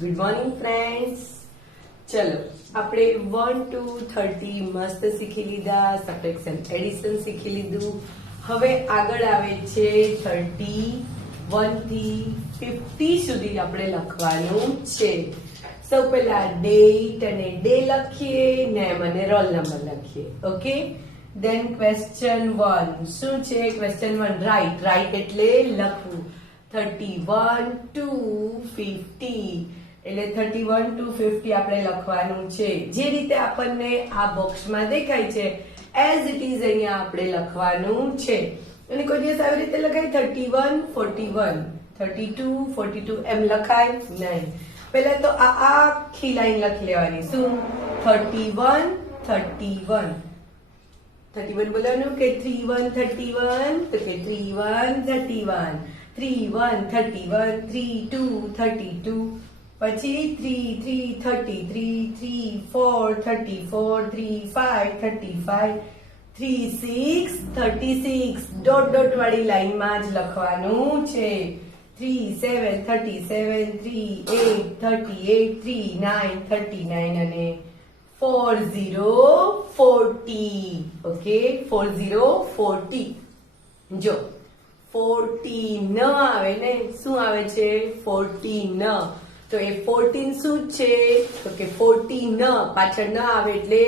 Good morning friends. ચલો આપણે 1 to 30 મસ્ત શીખી લીધા, સબટ્રેક્શન એડિશન શીખી લીધું. હવે આગળ આવે છે 31 થી 50 સુધી આપણે લખવાનું છે. સૌ પહેલા ડેટ અને ડે લખીએ, નેમ અને રોલ નંબર લખીએ. ઓકે, ધેન ક્વેશ્ચન 1 શું છે? ક્વેશ્ચન 1 રાઇટ એટલે લખવું. 31 to 50 એટલે 31 to 50 આપણે લખવાનું છે. જે રીતે આપણને આ બોક્સમાં દેખાય છે એઝ ઇટ ઇઝ અહીંયા આપણે લખવાનું છે. અને કોઈ દિવસ આવી રીતે લખાય 31 41 32 42 એમ લખાય નહીં. પહેલા તો આ આખી લાઈન લખી લેવાની. શું? 31 31 31 બોલવાનું કે 31 31 તો કે 31 31 31 31 32 32 પછી 3 3 33 3 4 34 3 5 35 3 6 36 ડોટ વાળી લાઈનમાં જ લખવાનું છે. 3 7 37 3 8 38 3 9 39 અને 40 40. ઓકે, 40 40. જો 40 ન આવે ને, શું આવે છે? 40 ન. તો એ 14 શું છે? તો કે 40 ન પાછળ ન આવે એટલે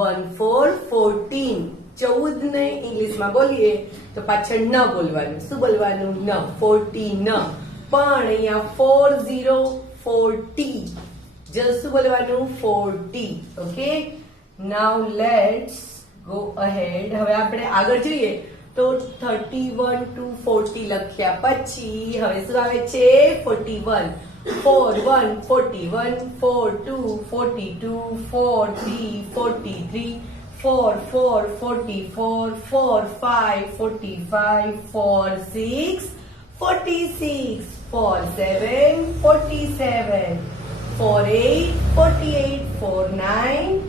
14 14. 14 ને ઇંગ્લિશમાં બોલીએ તો પાછળ ન બોલવાનું. શું બોલવાનું? ન. 40 ન. પણ અહીંયા 40 40 just શું બોલવાનું? 40. Okay, now let's go ahead. હવે આપણે આગળ જોઈએ તો 31 to 40 લખ્યા પછી હવે શું આવે છે? 41 4 1 41 4 2 42 4 3 43 4 4 44 4 5 45 4 6 46 4 7 47 4 8 48 4 9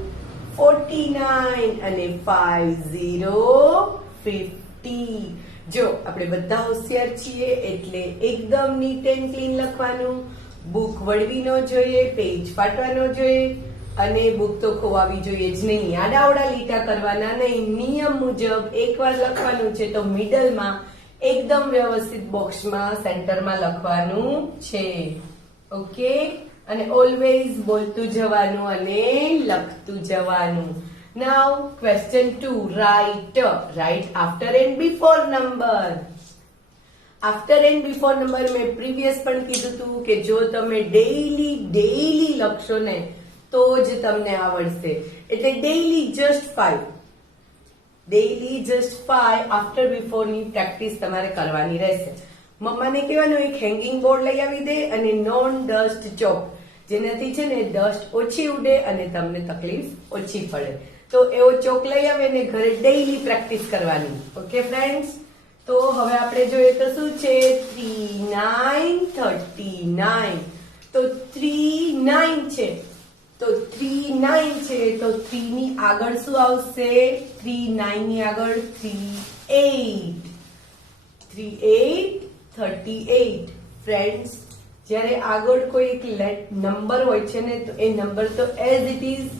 49 અને 50 50. જો આપણે બધા હોશિયાર છીએ એટલે એકદમ નીટ એન્ડ ક્લીન લખવાનું. બુક વળવી ન જોઈએ, પેજ ફાટવા ન જોઈએ અને બુક તો ખોવાવી જોઈએ જ નહીં. આડાવડા લીટા કરવાના નહીં. નિયમ મુજબ એકવાર લખવાનું છે તો મિડલમાં એકદમ વ્યવસ્થિત બોક્સમાં સેન્ટરમાં લખવાનું છે. ઓકે, અને ઓલવેઝ બોલતું જવાનું અને લખતું જવાનું. Now question 2, write after and before number. After and before number મેં પ્રીવિયસ પણ કીધું હતું કે જો તમે ડેઈલી લખશો ને તો જ તમને આવડશે. એટલે ડેઈલી જસ્ટ 5 આફ્ટર બિફોર ની પ્રેક્ટિસ તમારે કરવાની રહેશે. મમ્માને કહેવાનું એક હેંગિંગ બોર્ડ લઈ આવી દે અને નોન ડસ્ટ ચોક, જેનાથી છે ને ડસ્ટ ઓછી ઉડે અને તમને તકલીફ ઓછી પડે. તો એવો ચોક લઈ આવે ને ઘરે ડેઈલી પ્રેક્ટિસ કરવાની. ઓકે ફ્રેન્ડ્સ, તો હવે આપણે જોઈએ તો શું છે? 3 9 39. તો 3 9 છે તો 3 9 છે તો 3 ની આગળ શું આવશે? 3 9 ની આગળ 3 8 3 8 38. ફ્રેન્ડ્સ, જ્યારે આગળ કોઈ એક નંબર હોય છે ને તો એ નંબર તો એઝ ઇટ ઇઝ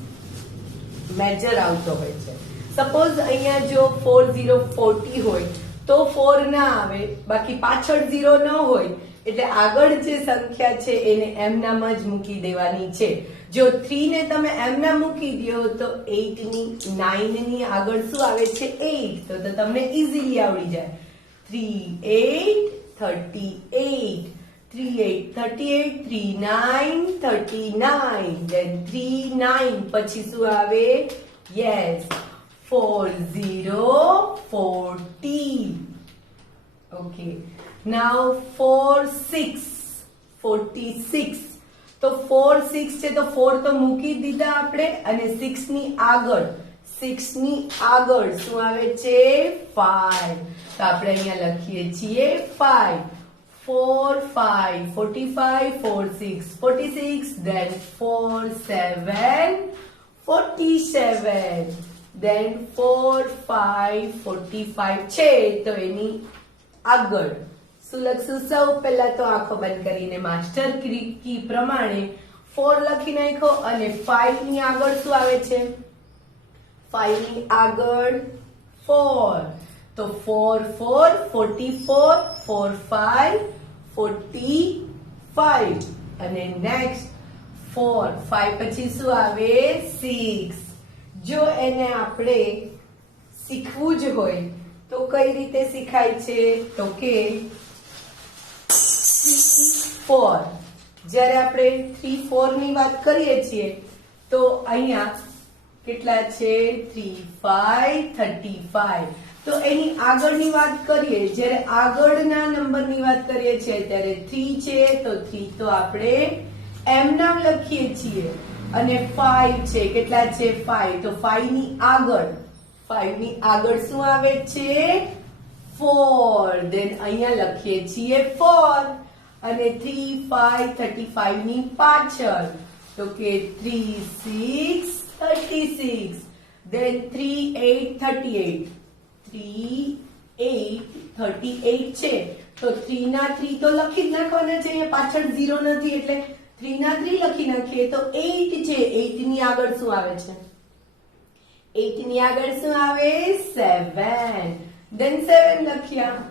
મેજર આવતો હોય છે. સપોઝ અહીંયા જો 4040 હોય તો 4 ના આવે, બાકી પાછળ 0 ન હોય એટલે આગળ જે સંખ્યા છે એને એમનામ જ મૂકી દેવાની છે. જો 3 ને તમે એમનામ મૂકી દો તો 8 ની 9 ની આગળ શું આવે છે? 8. તો તમને ઈઝીલી આવડી જાય. 3 8 38 3 8 38 3 9 39 then 3 9 પછી શું આવે? યસ, 40 40. ઓકે, નાઉ 4 6 46. તો 4 6 છે તો 4 તો મૂકી દીધા આપણે અને 6 ની આગળ શું આવે છે? 5. તો આપણે અહીંયા લખીએ છીએ 5. 4 5 45 4 6 46 then 4 7 47 then 4 5 45 છે તો એની આગળ શું લખશું? સૌ પહેલા તો આંખો બંધ કરીને માસ્ટર કી પ્રમાણે 4 લખી નાખો અને 5 ની આગળ શું આવે છે? 5 ની આગળ 4, તો 4 4 44, 4 5 45 અને નેક્સ્ટ 4 5 પછી શું આવે? 6. જો એને આપણે શીખવું જ હોય તો કઈ રીતે શીખાય છે? તો કે 4 જ્યારે આપણે 3 4 ની વાત કરીએ છીએ તો અહીંયા કેટલા છે? 3 5 35. તો એની આગળની વાત કરીએ, જ્યારે આગળના નંબરની વાત કરીએ છીએ ત્યારે 3 છે તો 3 તો આપણે એમ નામ લખીએ છીએ અને 5 છે, કેટલા છે? 5. તો 5 ની આગળ શું આવે છે? 4. દેન અહીંયા લખીએ છીએ 4 અને 3 5 35 ની પાછળ તો કે 3 6 36. દેન 3 8 38. 3 8 38 છે તો 3 ના 3 તો લખી જ નાખવાના છે, અહીંયા પાછળ 0 નથી એટલે 3 ના 3 લખી નાખીએ તો 8 છે. 8 ની આગળ શું આવે છે? 8 ની આગળ શું આવે? 7. then 7 લખ્યા.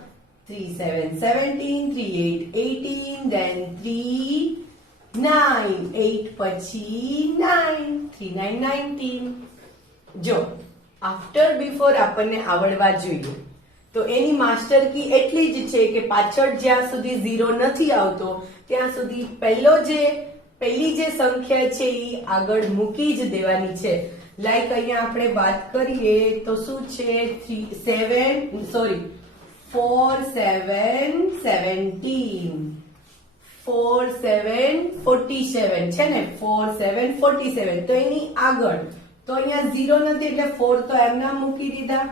3 7 17, 3 8 18, then 3 9. 8 પછી 9, 3 9 19. જો આફ્ટર બિફોર આપણને આવડવા જોઈએ તો એની માસ્ટર કી એટલી જ છે કે પાછળ જ્યાં સુધી 0 નથી આવતો ત્યાં સુધી પહેલી જે સંખ્યા છે એ આગળ મૂકી જ દેવાની છે. લાઈક અહીંયા આપણે વાત કરીએ તો શું છે? 4 7 17, 4 7 47 છે ને? 4 7 47. તો એની આગળ તો અહીંયા 0 નથી એટલે 4 તો એમના મૂકી દીધા.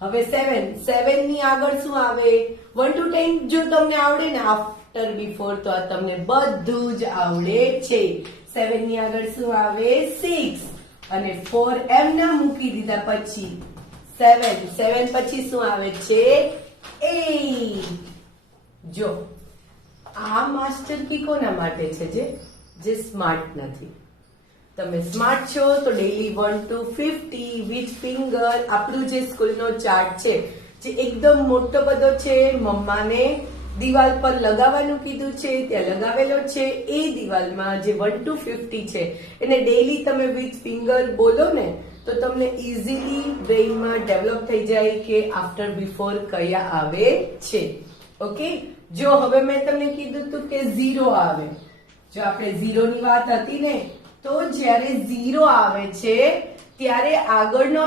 હવે 7 ની આગળ શું આવે? 1 to 10 જો તમને આવડે ને આફ્ટર બિફોર તો આ તમને બધું જ આવડે છે. 7 ની આગળ શું આવે? 6 અને 4 એમના મૂકી દીધા. પછી 7 પછી શું આવે છે? 8. જો આ માસ્ટર કી કોના માટે છે? જે સ્માર્ટ નથી. તમે સ્માર્ટ છો તો ડેઈલી 1 to 50 વિથ ફિંગર આપણું જે સ્કૂલનો ચાર્ટ છે જે એકદમ મોટો બધો છે, મમ્માને દિવાલ પર લગાવવાનું કીધું છે, ત્યાં લગાવેલો છે. એ દિવાલમાં જે 1 to 50 છે એને ડેઈલી તમે વિથ ફિંગર બોલો ને તો તમને ઇઝીલી બ્રેઇનમાં ડેવલપ થઈ જાય કે આફ્ટર બિફોર કયા આવે છે. ઓકે, જો હવે મેં તમને કીધું હતું કે 0 આવે. જો આપણે 0 ની વાત હતી ને તો જ્યારે 0 આવે છે ત્યારે આગળનો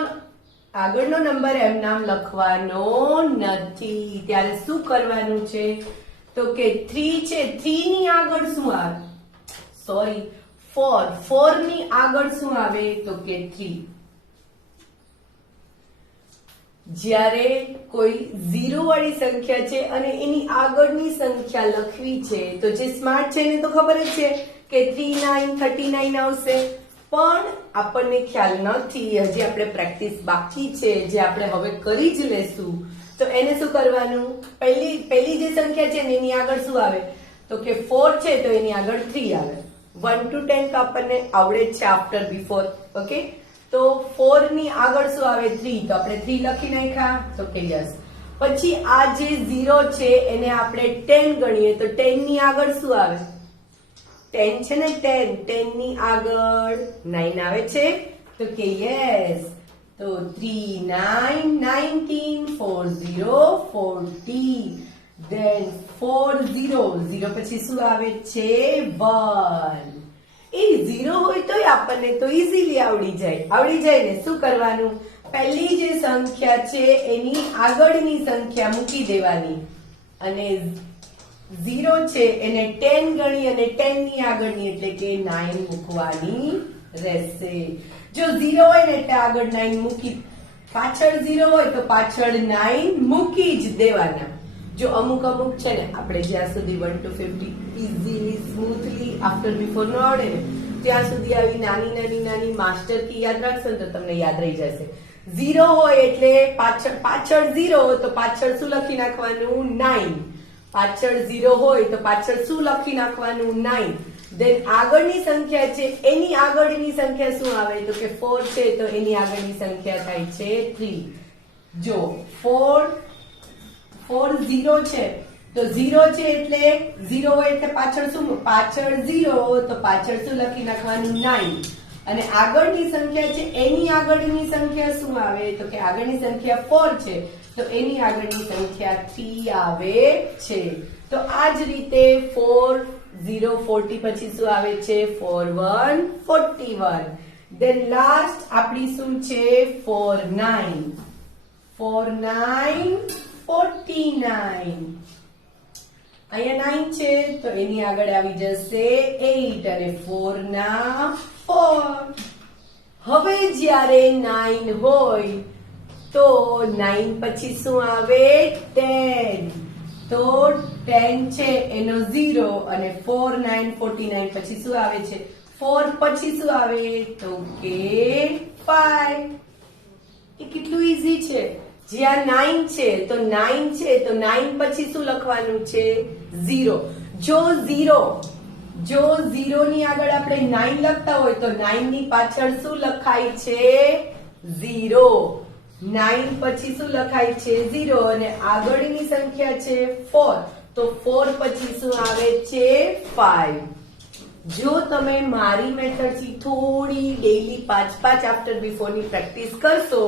નંબર એમ નામ લખવાનો નથી. ત્યારે શું કરવાનું છે? તો કે 3 છે, 3 ની આગળ શું આવે? 4 ની આગળ શું આવે? તો કે 3. જ્યારે કોઈ 0 વાળી સંખ્યા છે અને એની આગળની સંખ્યા લખવી છે તો જે સ્માર્ટ છે એને તો ખબર જ છે કે 39 39 આવશે, પણ આપણને ખ્યાલ નથી, હજી આપણે પ્રેક્ટિસ બાકી છે, જે આપણે હવે કરી જ લેશું. તો એને શું કરવાનું? પહેલી જે સંખ્યા છે ને એની આગળ શું આવે? તો કે 4 છે તો એની આગળ 3 આવે. 1 to 10 તો આપણને આવડે જ છે આફ્ટર બિફોર. ઓકે, તો 4 ની આગળ શું આવે? 3. તો આપણે 3 લખી નાખ્યા તો કે યસ. પછી આ જે 0 છે એને આપણે 10 ગણીએ તો 10 ની આગળ શું આવે? 10 છે ને? 10 ની આગળ 9 આવે છે તો કે યસ. તો 3 9 19, 4 0 40, then 4 0 પછી શું આવે છે? 1. એ 0 હોય તોય આપણને તો ઇઝીલી આવડી જાય ને. શું કરવાનું? પહેલી જે સંખ્યા છે એની આગળની સંખ્યા મૂકી દેવાની અને 0 છે એને 10 ગણી અને 10 ની આગળની એટલે કે 9 મૂકવાની રહેશે. જો 0 હોય ને એટલે આગળ 9 મૂકી, પાછળ 0 હોય તો પાછળ 9 મૂકી જ દેવાના. જો અમુક છે ને આપણે જ્યાં સુધી 1 to 50 easily smoothly after before નો આવડે ને ત્યાં સુધી આવી નાની માસ્ટર કી યાદ રાખશો ને તો તમને યાદ રહી જશે. 0 હોય એટલે પાછળ 0 તો પાછળ શું લખી નાખવાનું? 9. પાછળ 0 હોય તો પાછળ શું લખી નાખવાનું 9. દેન આગળની સંખ્યા છે એની આગળની સંખ્યા શું આવે તો કે 4 છે તો એની આગળની સંખ્યા થાય છે 3. જો 4 0 છે તો 0 છે એટલે 0 હોય એટલે પાછળ શું પાછળ 0 તો પાછળ શું લખી નાખવાનું 9. અને આગળની સંખ્યા છે એની આગળની સંખ્યા શું આવે તો કે આગળની સંખ્યા 4 છે તો એની આગળની સંખ્યા 3 આવે છે. તો આ જ રીતે 4 0 40 પછી શું આવે છે 4 1 41. then last આપણી શું છે 4 9 49. અહીંયા 9 છે તો એની આગળ આવી જશે 8 અને 4 ના 4. હવે જ્યારે 9 હોય તો 9 પછી શું આવે 10. તો 10 છે એનો 0 અને 4 9 49 પછી શું આવે છે 4 પછી શું આવે તો કે 5. એ કેટલું ઈઝી છે. જ્યાં 9 છે તો 9 પછી શું લખવાનું છે 0. જો 0 ની આગળ આપણે 9 લખતા હોય તો 9 ની પાછળ શું લખાય છે 0. 9 પછી શું લખાય છે 0 અને આગળની સંખ્યા છે 4 તો 4 પછી શું આવે છે 5. જો તમે મારી મેથડથી થોડી ડેઈલી 5 આફ્ટર બિફોર ની પ્રેક્ટિસ કરશો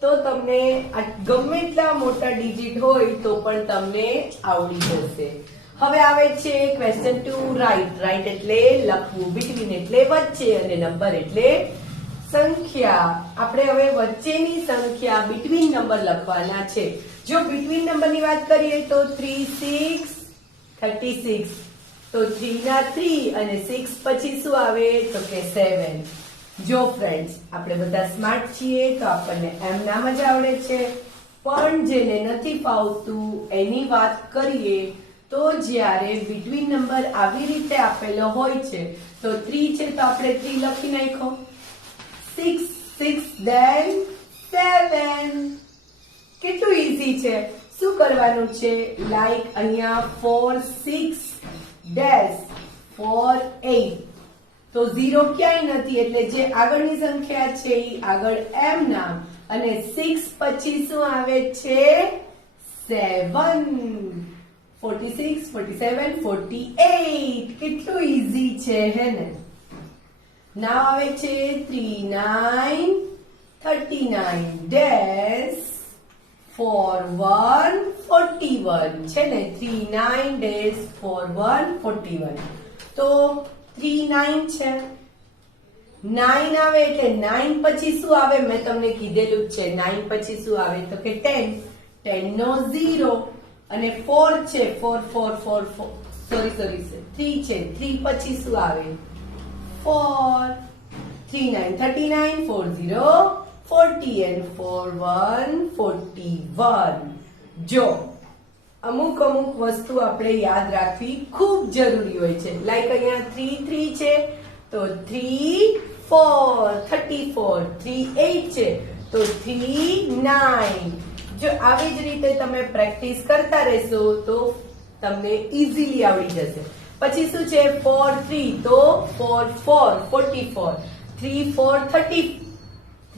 તો તમને ગમે એટલા મોટા ડિજિટ હોય તો પણ તમને આવડી જશે. હવે આવે છે ક્વેશ્ચન 2 રાઈટ એટલે લખવું, બિટવીન એટલે વચ્ચે અને નંબર એટલે સંખ્યા. આપણે હવે વચ્ચેની સંખ્યા બિટવીન નંબર લખવાના છે. જો બિટવીન નંબરની વાત કરીએ તો 3 6 36 તો 3 ના 3 અને 6 પછી શું આવે તો કે 7. જો ફ્રેન્ડ્સ આપણે બધા સ્માર્ટ છીએ તો આપણને એમ નામ જ આવડે છે, પણ જેને નથી ફાવતું એની વાત કરીએ તો જ્યારે બિટવીન નંબર આવી રીતે આપેલો હોય છે તો 3 છે તો આપણે 3 લખી નાખો, 6 then 7. કેટલું ઈઝી છે. શું કરવાનું છે લાઈક અહીંયા 4 6 ડેશ 4 8 તો 0 ક્યાંય નથી એટલે જે આગળની સંખ્યા છે એ આગળ એમ નામ અને 6 પછી શું આવે છે 7. 46 47 48. કેટલું ઈઝી છે હે ને. નાવ આવે છે 3 9 39 ડેશ 4 1 41 છે ને 3 9 ડેશ 4 1 41. તો 3 9 છે, 9 આવે એટલે 9 પછી શું આવે મેં તમને કીધેલું જ છે. 9 પછી શું આવે તો કે 10 નો 0 અને 4 છે 4 સોરી 3 છે 3 પછી શું આવે 4. 3 9 39 4 0 40 and 4 1 41. જો અમુક વસ્તુ આપણે યાદ રાખવી ખૂબ જરૂરી હોય છે. લાઈક અહીંયા 3 3 છે તો 3 4 34. 3 8 છે તો 3 9. જો આવી જ રીતે તમે પ્રેક્ટિસ કરતા રહેશો તો તમને ઈઝીલી આવડી જશે. પછી શું છે 4 3 તો 4 4 44. 3 4 30.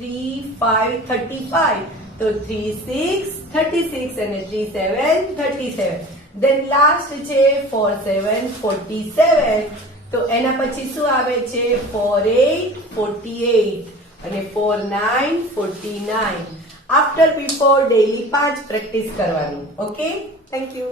3 5 35 તો 3 6 36 અને 3 7 37. then last છે 4 7 47 તો એના પછી શું આવે છે 4 8 48 અને 4 9 49. આફ્ટર બિફોર ડેઈલી 5 પ્રેક્ટિસ કરવાનું. Okay, thank you.